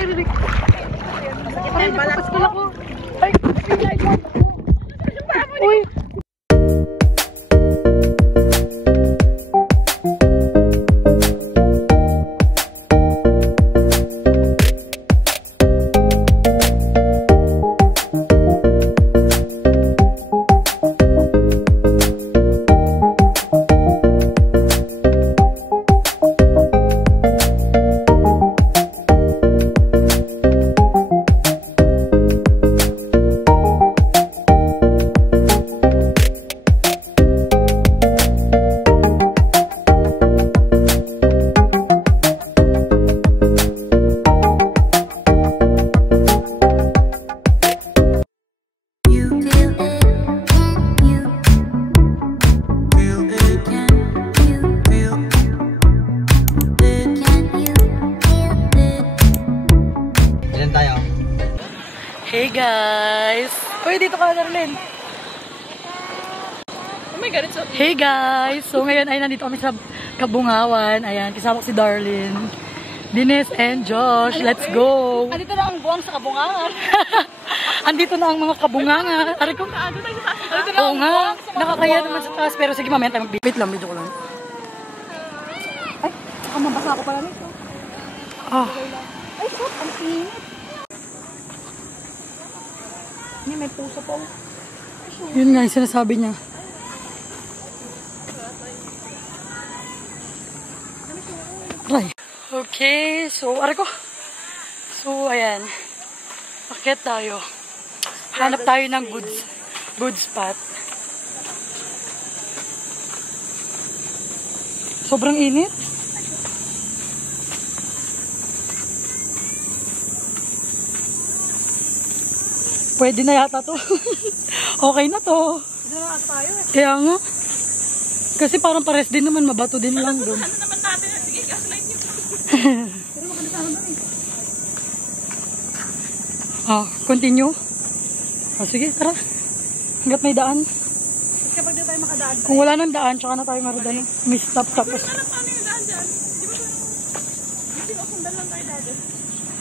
naririnig. Masakit na yung balat ko. Ay, uy. Hey guys! Uy, dito ka, Darlene. Oh my God, it's okay. Hey guys! So ngayon ay nandito kami sa Kabungawan. Ayan, kasama ko si Darlene, Dines and Josh. Let's go! Andito na ang buwang sa Kabungawan. Andito na ang mga kabungangan. Aray ko. Oo nga. Nakakaya naman sa taas. Pero sige, mamaya tayo mag-wait lang. Video ko lang. Ay, saka mabasa ako pala nito. Ah. Ay, shot! Ang init. May puso po. Yun nga yung sinasabi niya. Aray. Okay, so aray ko. So ayan. Akyat tayo. Hanap tayo ng good spot. Sobrang init. Pwede na yata to. Okay na to. Kaya nga. Kasi parang pares din naman, mabato din lang doon. Ano naman natin? Sige, gaslight niyo. Pero makalimutan doon eh. Ah, continue. Ah, sige, tara. Hanggat may daan. Kasi kapag di tayo makadaan. Kung wala nang daan, tsaka na tayo maradaan. May stop tapos. Alam paano yung daan dyan? Di ba sundan lang tayo dati?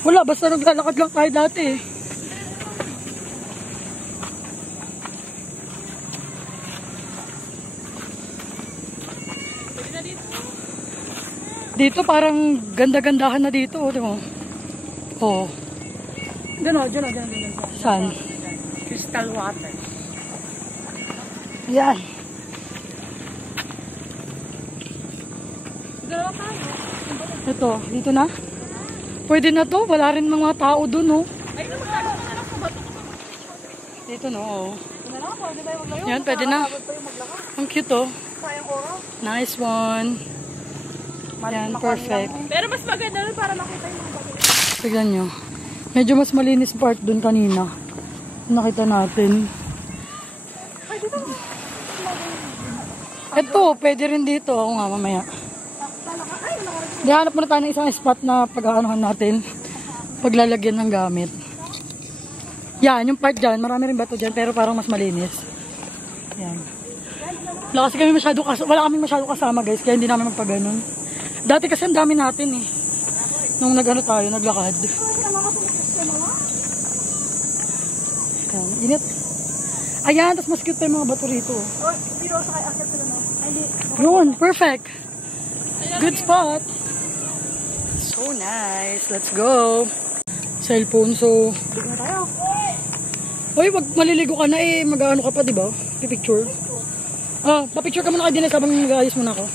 Wala, basta naglalakad lang tayo dati eh. Dito parang ganda-gandahan na dito, oh, di mo? Oo. Gano'n. Saan? Crystal water. Yan. Gano'n tayo. Ito, dito na. Pwede na to, wala rin mga tao dun, oh. Ay, magkano na lang sa bato ko. Dito na, oh. Ito na lang, pwede tayo maglayo. Yan, pwede na. Ang cute, oh. Sayang oras. Nice one. Yan, perfect. Pero mas maganda nun para makita yung mga bato. Tignan nyo. Medyo mas malinis part dun kanina. Nakita natin. Ito, pwede rin dito. Oo nga, mamaya. Di, hanap muna tayo ng isang spot na pag-aanohan natin. Paglalagyan ng gamit. Yan, yung part dyan. Marami rin bato dyan, pero parang mas malinis. Yan. Wala kami masyado kasama, guys. Kaya hindi namin magpaganon. Dati kasi ang dami natin eh. Nung nag-ano tayo, naglakad. Yan, init. Ayan, tapos mas cute pa yung mga bato rito. Yun, perfect. Good spot. So nice. Let's go. Cellphone, so. Hoy, wag maliligo ka na eh. Mag-ano ka pa, diba? Pipicture. Ah, papicture ka muna kay Dines habang nag-aayos muna ako.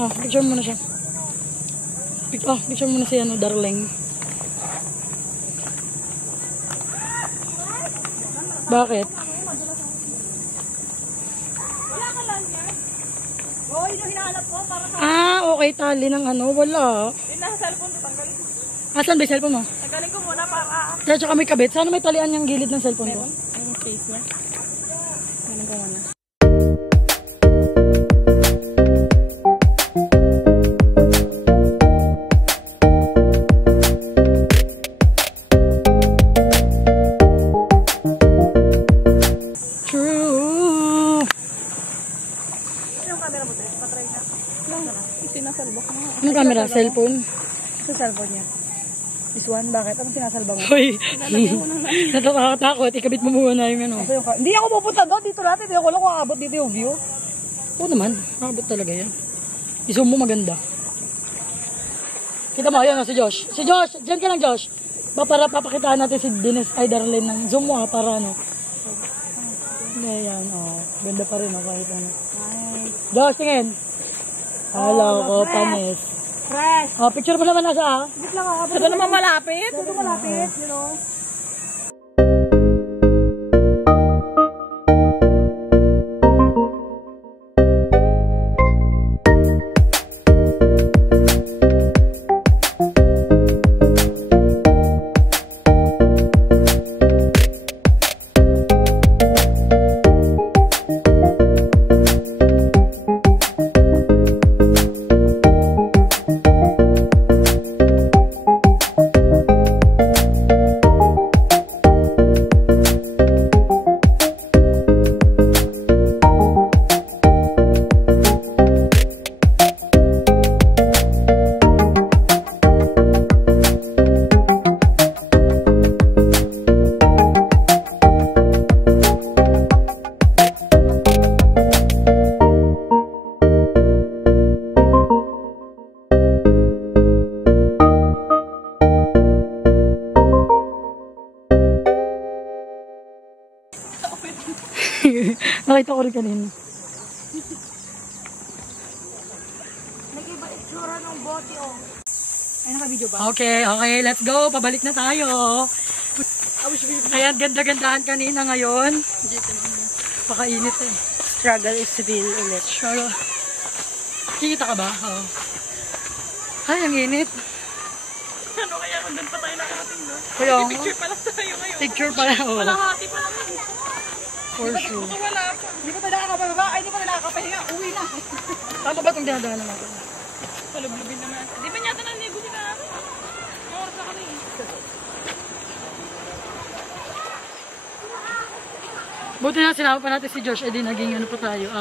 Ah, picture muna siya. Picture muna si ano, Darling. Bakit? Wala ka lang yan. Oo, yun yung hinahanap ko para sa... Ah, okay, tali ng ano, wala. Yung nasa cellphone ko, tanggalin ko. Asan ba yung cellphone mo? Tanggalin ko muna para... Kaya tsaka may kabit. Sana may talian yung gilid ng cellphone ko. Yung case niya. Tanggalin ko muna. Anong camera? Cellphone? Sa cellphone niya. This one, bakit? Anong sinasalba mo? Hoy, nakakatakot. Ikabit mo muna yung ano. Hindi ako pupunta doon. Dito natin. Hindi ako lang kung aabot dito yung view. Oo naman, nakabot talaga yan. I-zoom mo maganda. Kita mo, ayun si Josh. Si Josh, dyan ka lang Josh. Para papakitaan natin si Dennis ay Darlene ng zoom mo para ano. Ayan, ganda pa rin kahit ano. Josh, tingin. Hello ko, panis. Fresh. Picture mo naman nasa Wait lang ako. Ito naman malapit. Ito malapit, you know. Nakita ko rin kanina. Nag-iba itsura ng bote, oh. Ay, naka-video ba? Okay, let's go. Pabalik na tayo. Ayan, ganda-gandahan kanina ngayon. Pakainit eh. Struggle is real ulit. Sure. Kikita ka ba? Oo. Ay, ang init. Ano kaya kung doon pa tayo nakarating doon? Kaya nga. Picture pa lang tayo ngayon. Picture pa lang. Malahati pa lang. For sure. Wala pa. Hindi pa tayo nakakababa. Ay, hindi pa tayo nakakapahinga. Uwi na. Tama ba itong dinadaanan natin? Palublubin naman. Di ba niya ito naligo si namin? Oras na kami. Buti na sinama pa natin si Josh. Eh di naging ano pa tayo, 4.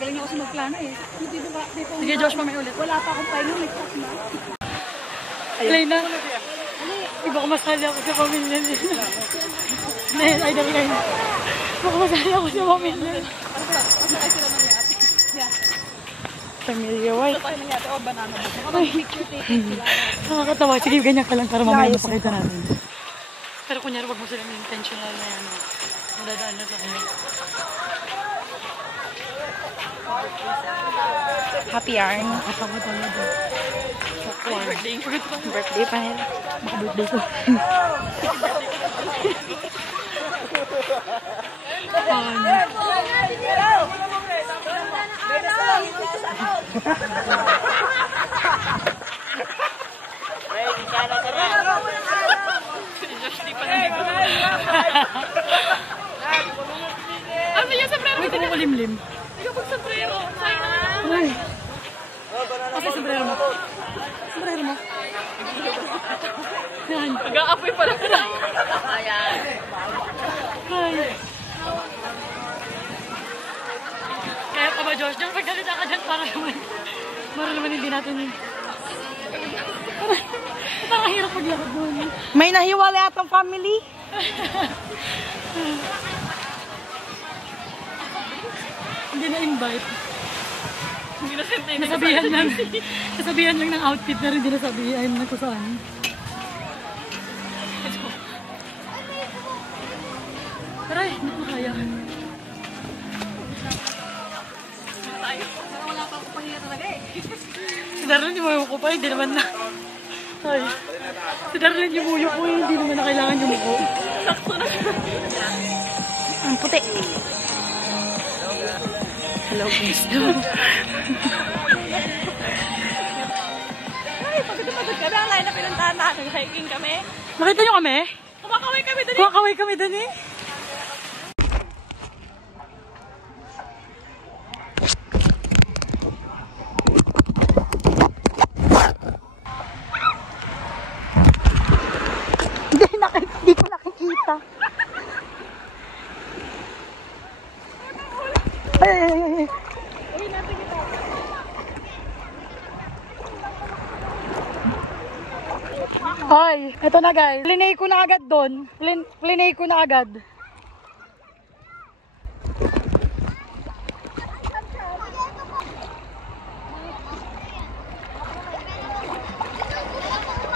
Galing ako kasi magplano eh. Dito ba? Sige Josh, mamay ulit. Wala pa akong pahinga. May stop na. Elena, iba ko masali ako sa pamilya nila. Ngayon, ay dali kayo. Iba ko masali ako sa pamilya. Ano kayo sila nangyate? Yeah. Pamilya, why? Ito tayo nangyate. O, banana mo. Picture taking sila. Nakakatawa. Sige, ganyan ka lang para mamaya mapakita natin. Pero kunyari, wag mo silang intentional na yan. Madadaan na lang. Happy yarn. Nakatawa talaga. Birthday pa nila. Baka birthday ko. Ano yung sombrero? Uy, kumukulimlim. Ikaw pag-sombrero. Sa'yo naman. Uy. Kasi sombrero mo. Sombrero mo. Yan. Nag-aapoy pala. Ayan. Ay. Kaya ka ba, Josh? Diyan, pagkalita ka dyan para naman hindi natin yun. Parang hirap maglakad doon. May nahiwalay atang family. Hindi na-invite. Hindi na sentay. Nasabihan lang ng outfit na rin, hindi nasabihan na kung saan. Taray, hindi ko kaya. Wala pa ako pahinga talaga eh. Si Darlene, yung muyo ko pa, hindi naman na. Ay. Si Darlene, yung muyo ko, hindi naman na kailangan yung muko. Sakto na. Ang puti. Hello, please. Ay, pagod kami. Ang line na pinuntahan natin. Hiking kami. Nakita nyo kami? Kumakaway kami doon. Kumakaway kami dun eh. Hindi ko nakikita. Ay. Uy, natin kita. Ay, eto na guys. Plinay ko na agad doon. Plinay ko na agad.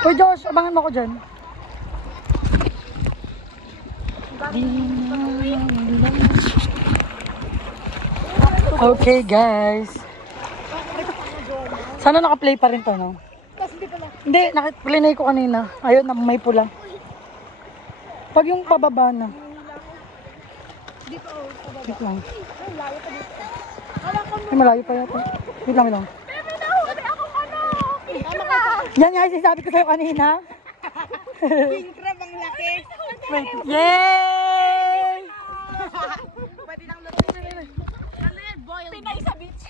Uy Josh, abangan mo ko dyan. Okay guys. Sana naka-play pa rin to, no? Hindi, nakiplinay ko kanina. Ayun, may pula. Pag yung pababa na. Dito lang. Ay, malayo pa yata. Wait lang. Yan nga, sinasabi ko sa'yo kanina. King crab ang laki. Wait. Yay! Pwede nang lutuin. Ano yan? Boiled. Pinay sa beach.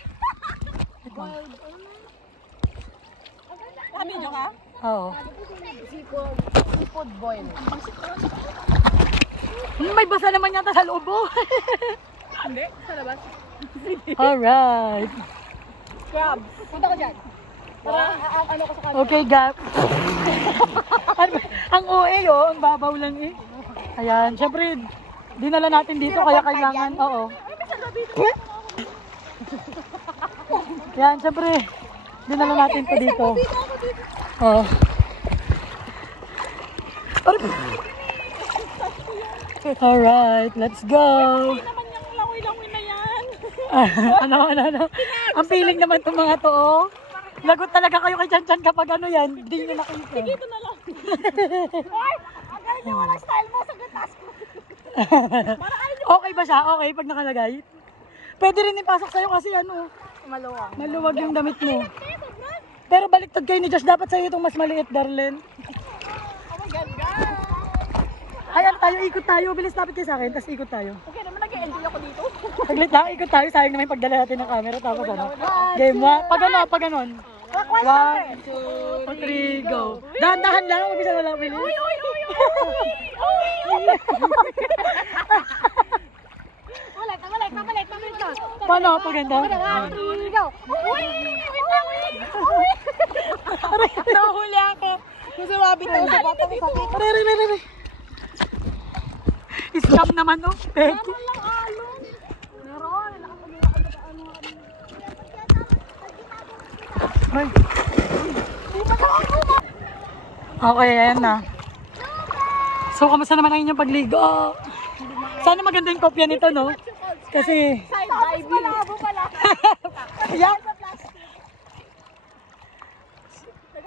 Boiled. Video ka? Oo. Seafood boil. May basa naman yata sa loob mo. Hindi, sa labas. Alright. Crab. Punta ko dyan. Para ano ko sa kanila. Okay, Gap. Ang OA, oh. Ang babaw lang eh. Ayan, syempre, dinala natin dito kaya kailangan, oo. Yan, syempre, dinala natin to dito. Oh. Alright, let's go. Naman yung langoy-langoy na yan. Ano. Ang feeling naman itong mga to, oh. Lagot talaga kayo kay Chan Chan kapag ano yan, hindi nyo nakita. Dito na lang. Ay, ang galing niya, walang style mo sa gatas ko. Okay ba siya? Okay pag nakalagay? Pwede rin ipasok sa'yo kasi ano, Maluwang. maluwag yung damit mo. Pero baliktad kayo ni Josh, dapat sa'yo itong mas maliit, Darlene. Oh my God, guys. Ayan tayo, ikot tayo. Bilis, lapit kayo sa akin, tapos ikot tayo. Okay naman, nag-e-enjoy ako dito. Saglit lang, ikot tayo. Sayang naman yung pagdala natin ng camera. Tapos ano? Game 1. Pag ganon. 1, 2, 3, go. Dahan-dahan lang, mag-isa na lang, bilis. Uy! Pabalik ka. Paano? Paganda? 1, 2, go. Uy! Wait lang. Nahuli ako. Nasumabi to sa bata ko sakit. Re. Islam naman, oh. Peki. Lang alon. Meron. Ay. Okay, ayan na. So, kamusta naman ang inyong pagligo? Sana maganda yung kopya nito, no? Kasi... Side diving. Malabo pala. Yan.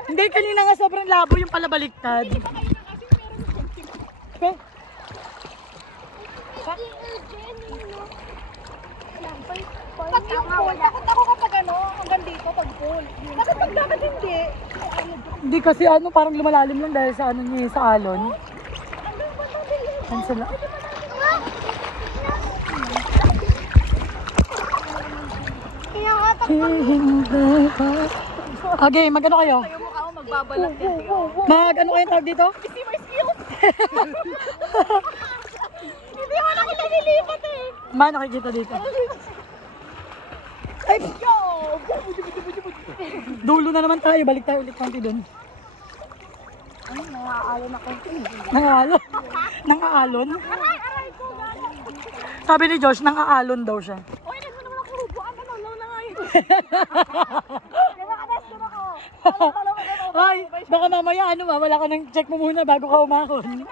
Hindi, kanina nga sobrang labo yung pala baliktad. Okay. Pag yung pool, takot ako kapag ano, hanggang dito pag pool. Kasi pag dapat hindi. Hindi kasi ano, parang lumalalim lang dahil sa ano niya, sa alon. Ano sila? Okay, mag-ano kayo? Yung mukha mo magbabalat yan. Mag-ano kayo tawag dito? See my skills. Hindi mo na kita nilipat eh. Nakikita dito. Ay, Go! dulo na naman tayo. Balik tayo ulit konti dun. Ay, nangaalon ako. Nangaalon? Nangaalon? Aray ko, gano'n. Sabi ni Josh, nangaalon daw siya. Uy, nagmo naman ako rubo. Ano na nga yun. Kaya nakabaston ako. Ay, baka mamaya ano wala ka nang check mo muna bago ka umahon. Biglang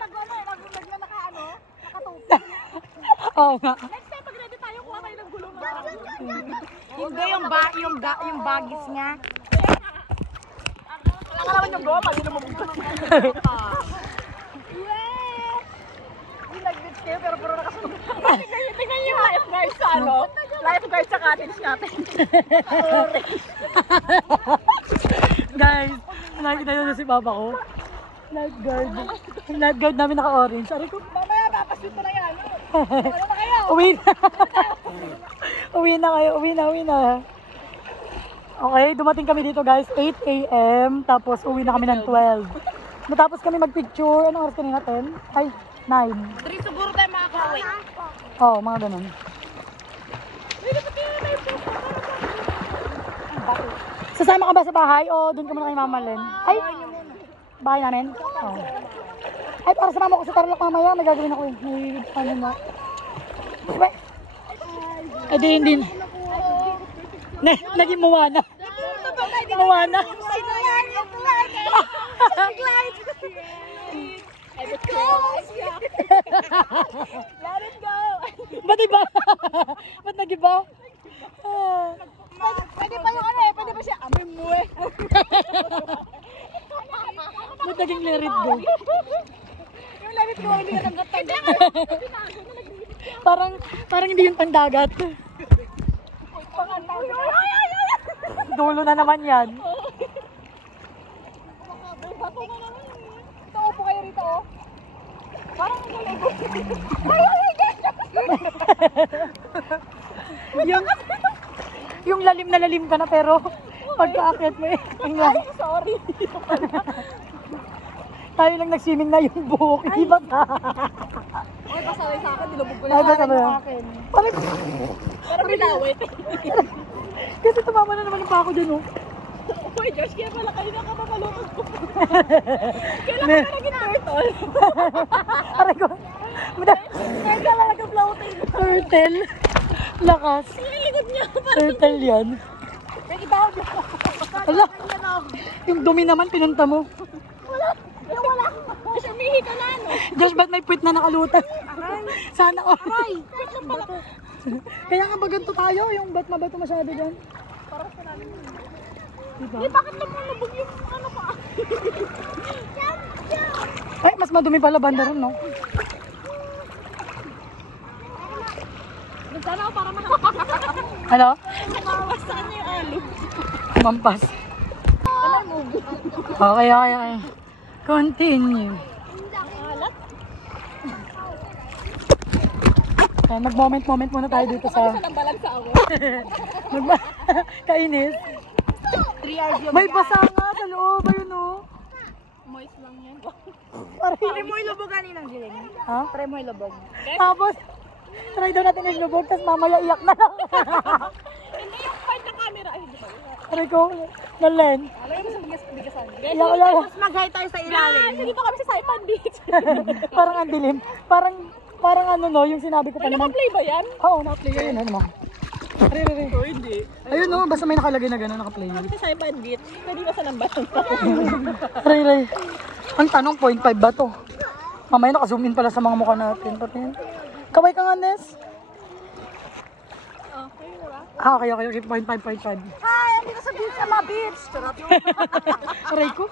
nakatupo. Oo nga. Next time, pag ready tayo, kuha kayo ng gulong na. Hindi yung bagis niya. Kailangan naman yung goma, hindi naman mabugtas. Hindi nag-beach kayo, pero puro nakasunod. Tingnan yung lifeguard sa ano? Lifeguard sa cottage natin. Guys, nakikita nyo na si Papa ko. Lifeguard. Yung lifeguard namin naka-orange. Sabi ko, Mamaya, papasweet ko na yan. Ano na kayo? uwi na. Uwi na kayo. Uwi na. Okay, dumating kami dito guys, 8 AM. Tapos uwi na kami ng 12. Natapos kami mag-picture. Anong oras kanina? 10? Ay, 9. 3 siguro tayo makakauwi. Oo, mga ganun. Sasama ka ba sa bahay o doon ka muna kay Mama Len? Ay, bahay namin? Oo. Ay, para sumama ko sa Tarlac mamaya, may gagawin ako eh. May ano na. Diba? Eh di, hindi. Naging Moana. Moana. Let it go! Ba't iba? Ba't nag-iba? Pwede pa yung ano eh, pwede pa siya, amoy mo eh. Ba't naging let it go? Yung let it go, hindi ka tanggap-tanggap. Parang hindi yung pandagat. Dulo na naman yan. Bato na naman eh. Ito, upo kayo rito oh. Parang nalego. Yung lalim na lalim ka na pero pagkaakyat mo eh. Ay, sorry. Tayo lang nag-swimming na yung buhok. Iba ka. Ay, pasaway sa akin, dilubog ko Ay, na ba sa akin sabi? yung akin. Parang, Pero pinawit. kasi tumama na naman yung pako dun oh. Oh my gosh, kaya pala kayo nakamamalutod ko. Kailan ka na gina-turtle? Aray ko. Kaya ka lang nag-floating. Turtle. Lakas. Yung likod niya. Turtle yan. May ibawag na. Ala. Yung dumi naman pinunta mo. Wala. Yung wala. Kasi umihi ka na, no? Josh, ba't may puwit na nakalutang? Sana all. Wait lang pala. Kaya nga ba ganito tayo? Yung ba't mabato masyado dyan? Parang sa namin yun. Diba? Eh, bakit lumulubog yung ano pa? Ay, mas madumi pala banda ron, no? Sana ako para makakas. Ano? Nakawas sa kanya yung alo. Mampas. Ano yung movie? Okay. Continue. Alat? Ay, mag-moment muna tayo dito sa... Isa lang balag sa ako. Kainis. 3 hours yung May basa nga sa loob. Ayun, no? Moist lang yan. Try mo ilubog kanina ng giling. Ha? Try mo ilubog. Tapos, try daw natin yung lubog, tapos mamaya iyak na lang. Hindi yung part ng camera. Ay, hindi ba? Aray ko, nalen. Alam mo sa bigasan. Iyak. Tapos mag-high tayo sa ilalim. Guys, dito kami sa Saipan Beach. Parang ang dilim. Parang ano no, yung sinabi ko pa May naman. naka-play ba yan? Oo, naka-play yun. Ano mo? Aray. Oh, hindi. Ayun no, basta may nakalagay na gano'n, naka-play yun. Kami sa Saipan Beach. Pwede ba sa nambalan? Aray. Ang tanong, 0.5 ba to? Mamaya naka-zoom in pala sa mga mukha natin. Pati yun. Kaway ka nga, Nes. Okay, wala. Okay. 0.5. Hi, andito sa beach, sa mga beach. Charot yung Aray ko.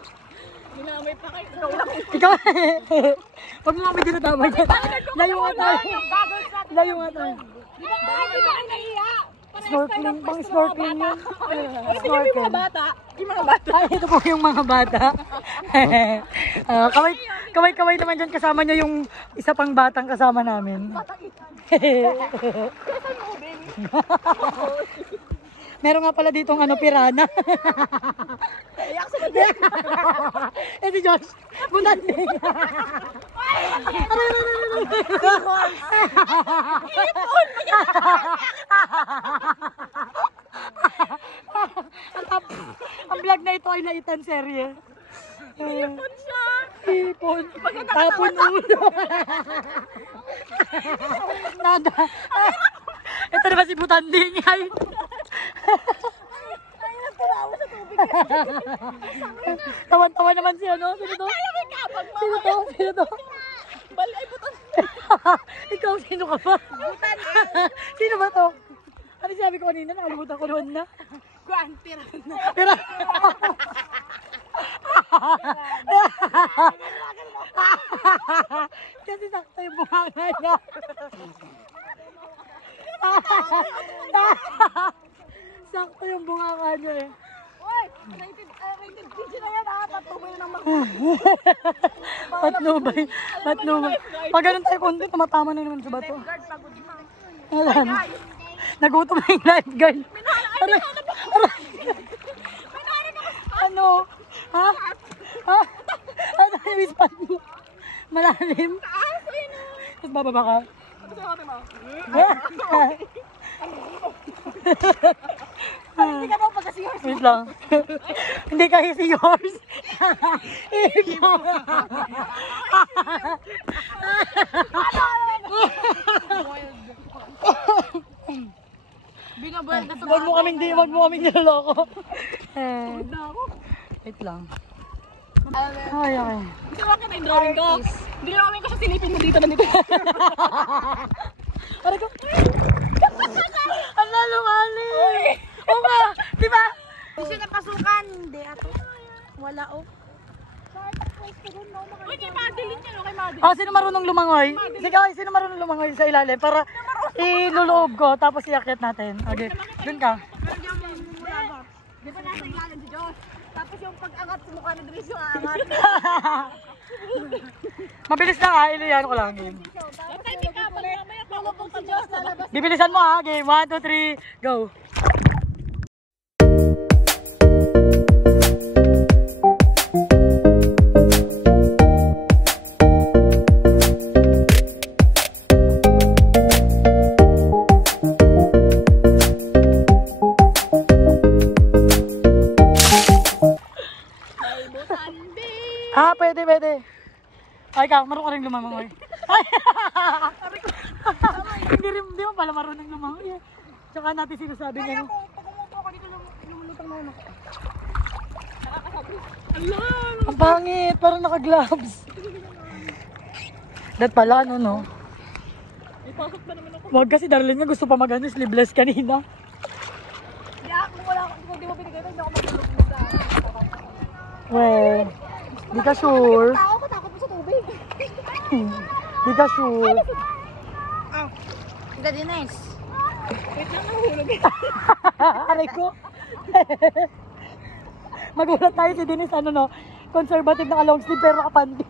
Ginamay pa kayo. Ikaw lang. Ikaw, huwag mo kami dinatama dyan. Layo nga tayo. Layo nga tayo. Bakit ba kayo nahiya? Snorkeling, pang snorkeling yun. Ito yung mga bata. Yung mga bata. Ay, ito po yung mga bata. Kaway naman dyan kasama niya yung isa pang batang kasama namin. Meron nga pala ditong ano, pirana. Iyak sa bagay. Eh si Josh, bulan din. Ang vlog na ito ay laitan serye. Ipon siya. Ipon. Tapon ulo. Nada. Ito naman si Butanding. Ay. Ay, nagtulawa sa tubig. Tawan-tawa naman si ano. Sino to? Kaya may kapag mo. Sino to? Balay buton. Ikaw, sino ka ba? Sino ba to? Ano sabi ko kanina? Nakalimutan ko noon na. Guantira na. Pero... Kasi sakto yung bunganga niya. Sakto yung bunganga niya eh. Uy, rated PG na yan ha. Patubay na naman. Patnubay. Pag ganun tayo konti, tumatama na naman sa bato. Alam. Nagutom na yung lifeguard. Aray. Ano? Ha? Ha? Ano yung ispan mo? Malalim? Tapos bababa ka? Hindi ka daw pagkasiyos. Wait lang. Hindi kasi yours. Ito. Binabuhay na sa Wag mo kaming niloloko. Wait lang. Ay. Gusto mo akin na yung drawing ko? Hindi drawing ko siya silipin mo dito na dito. Aray ko. Ang lalumali. Oo nga. Di ba? Gusto na pasukan. Hindi ato. Wala oh. Uy, kay Madeline yan, kay Madeline. Ah, sino marunong lumangoy? Sige, sino marunong lumangoy sa ilalim para iluloob ko tapos iakyat natin. Okay. Dun ka. Di ba nasa ilalim si Diyos? Tapos yung pag-angat sa mukha ni Dries yung aangat. Mabilis lang ha, iliyan ko lang game. Timing ka, mamaya tulog si Diyos lalabas. Bibilisan mo ha, game. 1, 2, 3, go. Ah, pwede. Ay, ikaw, marunong ka rin lumangoy. Ay! Hindi mo pala marunong lumangoy. Tsaka natin sinasabi nga. Pag umupo ako dito, lumulutang na ako. Ang pangit, parang naka-gloves. Dat pala, no? Ipasok ba naman ako? Wag kasi Darlene nga gusto pa mag-ano, sleeveless kanina. Hindi ako, wala ako. Hindi mo binigay ito, hindi ako maglulugmuta. Well, di ka sure. Tao ko, takot mo sa tubig. Di ka sure. Ah, daddy nice. Wait lang, nahulog. Aray ko. Magulat tayo si Denise, conservative na long sleeve pero nakapandi.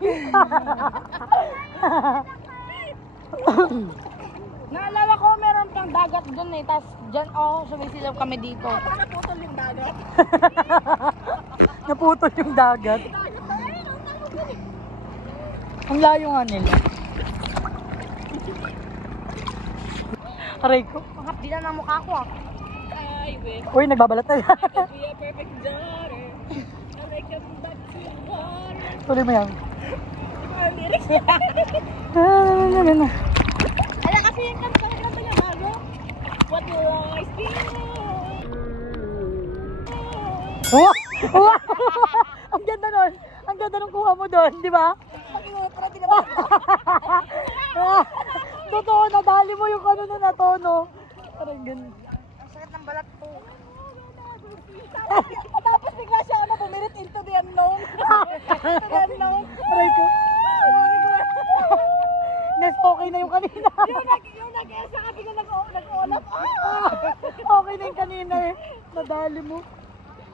Naalala ko, meron pang dagat dun eh. Tapos dyan, sumisilaw kami dito. Parang naputol yung dagat. Naputol yung dagat. Ang layo nga nila. Aray ko. Ang hapdi na ng mukha ko ah. Ay, wait. Uy, nagbabalat na yan. Be a perfect daughter. I like a back to the water. Tuloy mo yan. Mga lyrics. Ala kasi yung kanta niya bago. What will I see? Wow! Wow! Ang ganda nun. Ang ganda nung kuha mo doon, di ba? Totoo, nadali mo yung na tono. Parang ganun. Ang sakit ng balat ko. Tapos bigla siya pumirit into the unknown. Into the unknown. Aray ko. Nes, okay na yung kanina. Yung nag-esa ka, bigla nag-olap. Okay na yung kanina eh. Nadali mo.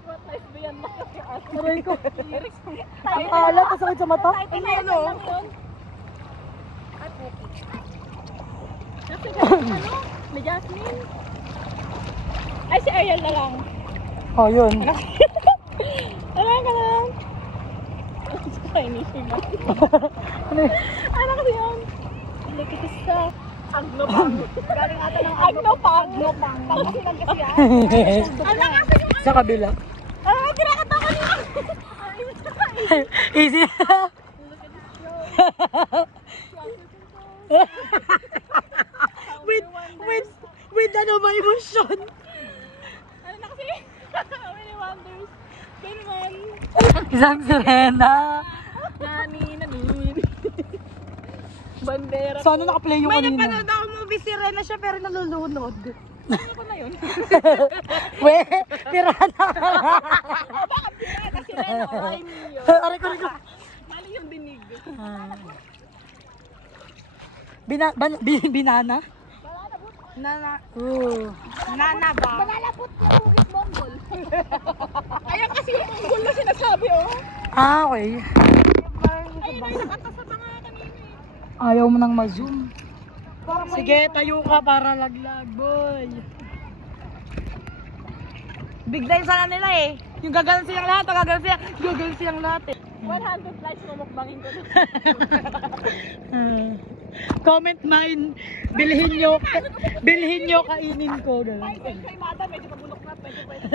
What life beyond na kasi aso. Aray ko. Lyrics. Ang alat, ang sakit sa mata. Ano yun? Kasi ni Jasmine. Ay, si Ariel na lang. Oh, yun. Ano ka lang? Chinese yun na. Ano yun? Ano kasi yun? Look at this stuff. Agnopang. Galing ata ng Agnopang. Tapos yun kasi yan. Ano kasi yung Sa kabila. kinakata ko niya. Easy. with ano ba emotion? Ano na kasi? Many wonders. Ganun. Isang sirena. Nani. Bandera. So ano naka-play yung kanina? Napanood ako movie si Rena siya pero nalulunod. Ano ko na yun? We, pirana. Kasi Reno, ay Mio. Aray ko. Mali yung dinig. Binana? Nana. Oo. Nana ba? Malalapot yung hugis Mongol. Kaya kasi yung Mongol na sinasabi, oh. Ah, okay. Ayun ay nakata sa tanga kanina eh. Ayaw mo nang ma-zoom. Sige, tayo ka para laglag, boy. Big time sana nila eh. Yung gagalan silang lahat, gagalan silang lahat eh. 100 likes mamukbangin ko na. Comment mine, bilhin nyo, kainin ko. Ganun. Ay, kay Mada, medyo pabulok na. Pwede.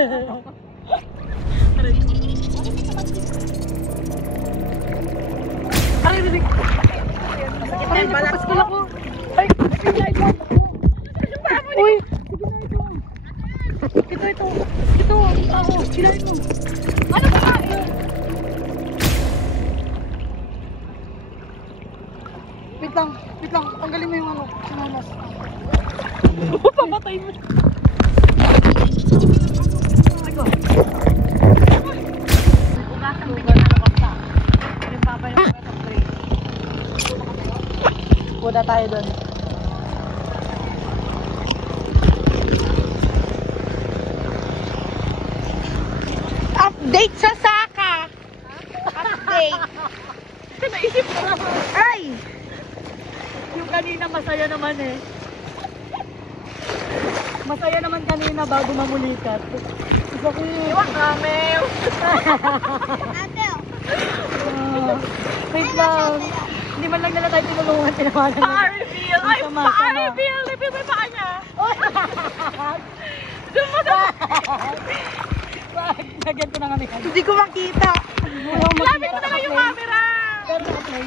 Ay, nagpapaskil ako. Ay, sinay mo. Uy, sinay mo. Ito. Ako, sinay mo. Ano ba? Wait lang. Tanggalin mo yung ano, sinanas. Pamatay mo. Punta tayo doon. Update sa Saka. Update. Naisip ko lang. Ay! Yung kanina masaya naman eh. Masaya naman kanina bago mamulikat. Isa ko yun. Iwan kami. Ate, Wait lang. Hindi man lang nila tayo tinulungan. Tinawanan nila. Reveal. Ay, Sama. reveal. Reveal mo yung paa niya. Doon mo sa... Nagyan ko na kami. hindi ko makita. Lapit mo na lang yung camera. Pero naka-play.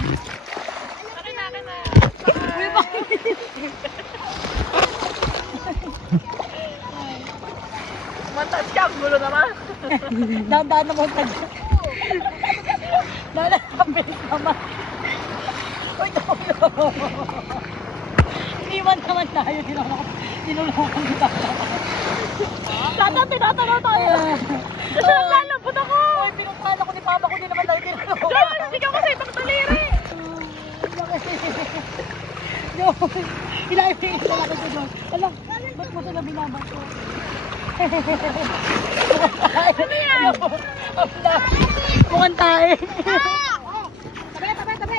Akin na. Uy, bakit? Matas ka. Ang gulo naman. Dahan-dahan na montage. Dahan-dahan na bilis naman. Uy, no. Iniwan naman tayo. Tinulungan kita. Tata, tinatanaw tayo. Kasi naglalambot ako. Uy, pinuntahan ako ni Papa ko. Di naman tayo tinulungan. Diyan, hindi ka kasi ibang taliri. Ilagay ko lang ako doon. Alam, ba't mo sila binabato? Ano yan? Mukhang tae. Tabi.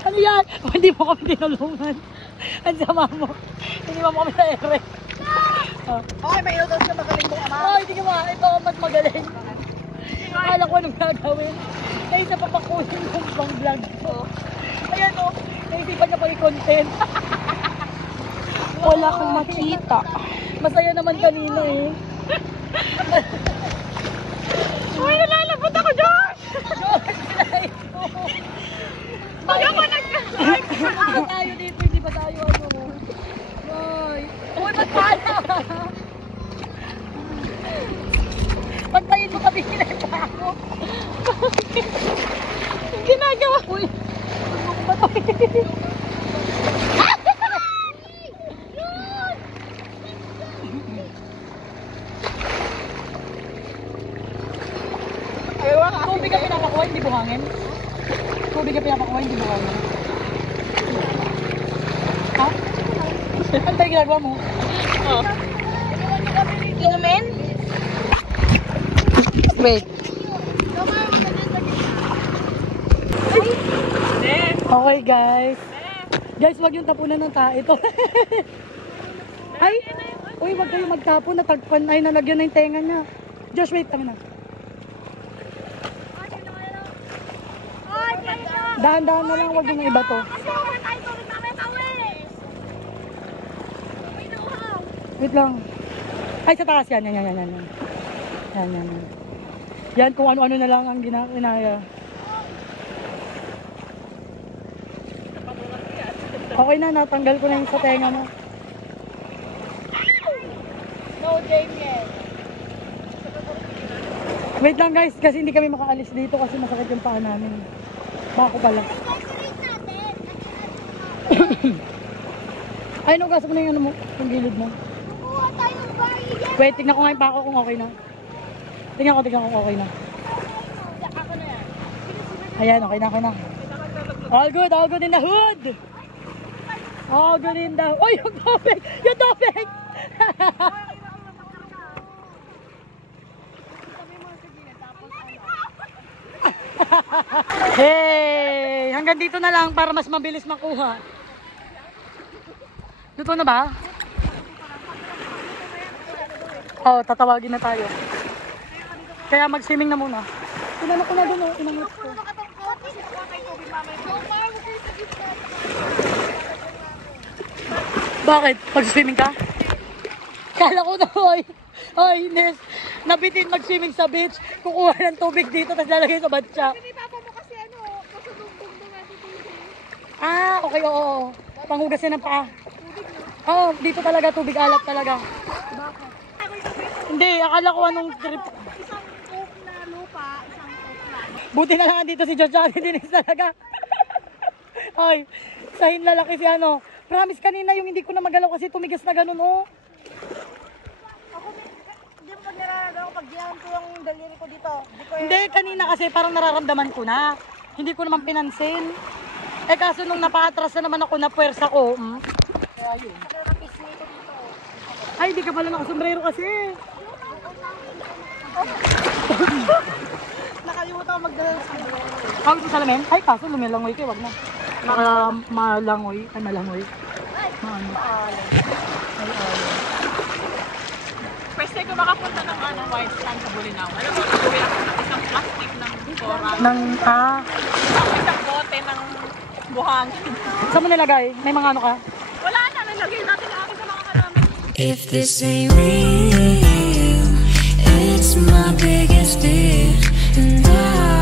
Ano yan? Hindi mo kami tinulungan. Ang sama mo. Hindi mo kami sa ere. Okay, may ilutos na magaling mo ama. Ay, hindi ka ma. Ito ang mas magaling. Akala ko anong gagawin. Naisa pa pakunin yung pang vlog ko. Ayan o. Naisipan niya pang i-content. Wala akong makita. Masaya naman kanina eh. Uy, nalalambot ako, Josh. Pag ako Hindi tayo dito, hindi ba tayo ano? Ay. Uy, ba't pala? Pagtayin mo kami kinanta ako. Yung ginagawa. Uy. Ba't Tubig ang pinapakuha, hindi buhangin. Tubig ang pinapakuha, hindi buhangin. Ha? Ano ba yung ginagawa mo? Oh. Inumin? Wait. Okay guys. Guys, wag yung tapunan ng tae ito. Ay! Uy, wag kayo magtapon. Natagpan. Ay, nalagyan na yung tenga niya. Josh, wait. Tama na. Dahan-dahan na lang. Wag yung iba to. Wait lang. Ay, sa taas yan. Yan. Yan, kung ano-ano na lang ang ginaya. Okay na, natanggal ko na yung sa tenga mo. No, Damien. Wait lang guys, kasi hindi kami makaalis dito kasi masakit yung paa namin. Bako pala. Ay, nugasan mo na yung ano mo, yung gilid mo. Kuha tayong baril. Wait, tignan ko nga yung pako kung okay na. Tignan ko kung okay na. Ako na yan. Ayan, okay na. All good in the hood! All good in the... Uy, yung tubig! Yung tubig! Hey! Hanggang dito na lang para mas mabilis makuha. Luto na ba? Oo, tatawagin na tayo. Kaya mag-swimming na muna. Inanok ko na dun oh, inanok ko. Bakit? Pag-swimming ka? Kala ko na, oy, Nes, nabitin mag-swimming sa beach, kukuha ng tubig dito, tapos lalagay sa batya. Hindi papa mo kasi ano, kasalubong na natin tubig. Ah, okay, oo. Panghugas yan ng paa. Oo, dito talaga tubig alat talaga. Hindi, akala ko anong trip. Isang coke na lupa, isang coke na. Buti na lang dito si George at si Denise talaga. Ay, sahin lalaki si ano. Promise kanina yung hindi ko na magalaw kasi tumigas na ganun, oh. Ako, hindi mo pag nararamdaman ko, pag diyan ko yung daliri ko dito. Hindi, kanina kasi parang nararamdaman ko na. Hindi ko naman pinansin. Eh kaso nung napaatras na naman ako na puwersa ko. Kaya yun. Ay, di ka pala nakasombrero kasi. Nakalimutan ko magdala sa Kawit mo salamin? Ay, kaso lumilangoy kayo, wag na. Naka malangoy. Ay, malangoy. Maano. First time ko makapunta ng white sand sa Bulinaw. Alam mo, uwi ako ng isang plastic ng coral. Isang bote ng buhangin. Saan mo nilagay? May mga ano ka? Wala na, nalagay natin ang akin sa mga kalaman. If this ain't real, it's my biggest fear, and I